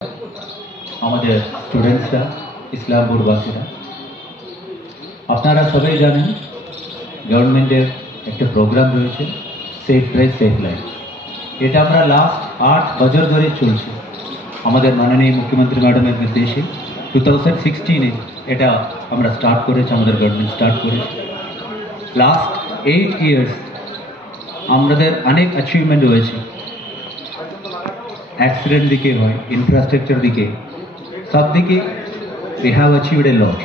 আমাদের স্টুডেন্টসরা ইসলামপুরবাসীরা আপনারা সবাই জানেন গভর্নমেন্টের একটা প্রোগ্রাম রয়েছে সেফ ড্রাইভ সেফ লাইফ। এটা আমরা লাস্ট 8 বছর ধরে চলছে আমাদের মাননীয় মুখ্যমন্ত্রী ম্যাডামের নির্দেশে 2016-এ এটা আমরা স্টার্ট করেছি, আমাদের গভর্নমেন্ট স্টার্ট করেছে। লাস্ট 8 ইয়ার্স আমাদের অনেক অ্যাচিভমেন্ট হয়েছে, অ্যাক্সিডেন্ট দিকে হয়, ইনফ্রাস্ট্রাকচার দিকে, সব দিকে we have achieved a lot,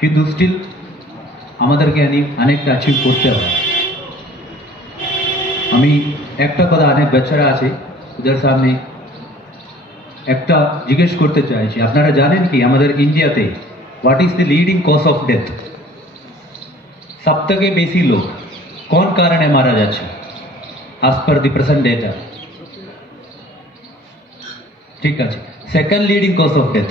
কিন্তু স্টিল আমাদেরকে অনেকটা অ্যাচিভ করতে হয়। আমি একটা কথা অনেক বাচ্চারা আছে ওদের সামনে একটা জিজ্ঞেস করতে চাইছি, আপনারা জানেন কি আমাদের ইন্ডিয়াতে what is the leading cause of death? সব থেকে বেশি লোক কোন কারণে মারা যাচ্ছে as per the present data? ঠিক আছে, second leading cause of death,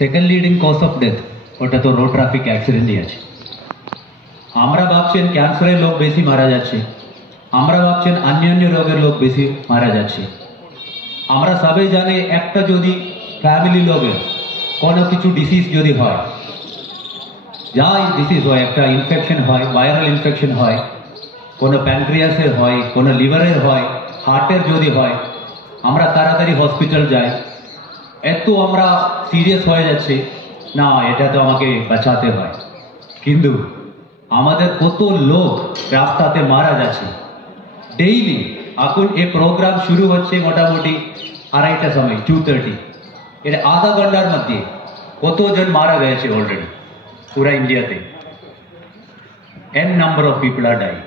second leading cause of death ওটা তো রোড ট্রাফিক অ্যাক্সিডেন্টই আছে। আমরা ভাবছেন ক্যান্সারের লোক বেশি মারা যাচ্ছে, আমরা ভাবছেন অন্যান্য রোগের লোক বেশি মারা যাচ্ছে। আমরা সবাই জানি একটা যদি ফ্যামিলি লোকের কোনো কিছু ডিসিজ যদি হয়, যাই ডিসিজ হয়, একটা ইনফেকশন হয়, ভাইরাল ইনফেকশন হয়, কোনো প্যানক্রিয়াসের হয়, কোনো লিভারের হয়, হার্টের যদি হয়, আমরা তাড়াতাড়ি হসপিটাল যাই। এত আমরা সিরিয়াস হয়ে যাচ্ছে, না এটা তো আমাকে বাঁচাতে হয়, কিন্তু আমাদের কত লোক রাস্তাতে মারা যাচ্ছে ডেইলি। এখন এই প্রোগ্রাম শুরু হচ্ছে মোটামুটি 2:30 সময়, 2:30, এটা আধা ঘন্টার মধ্যে কতজন মারা গেছে অলরেডি পুরা ইন্ডিয়াতে। n number of people are dying.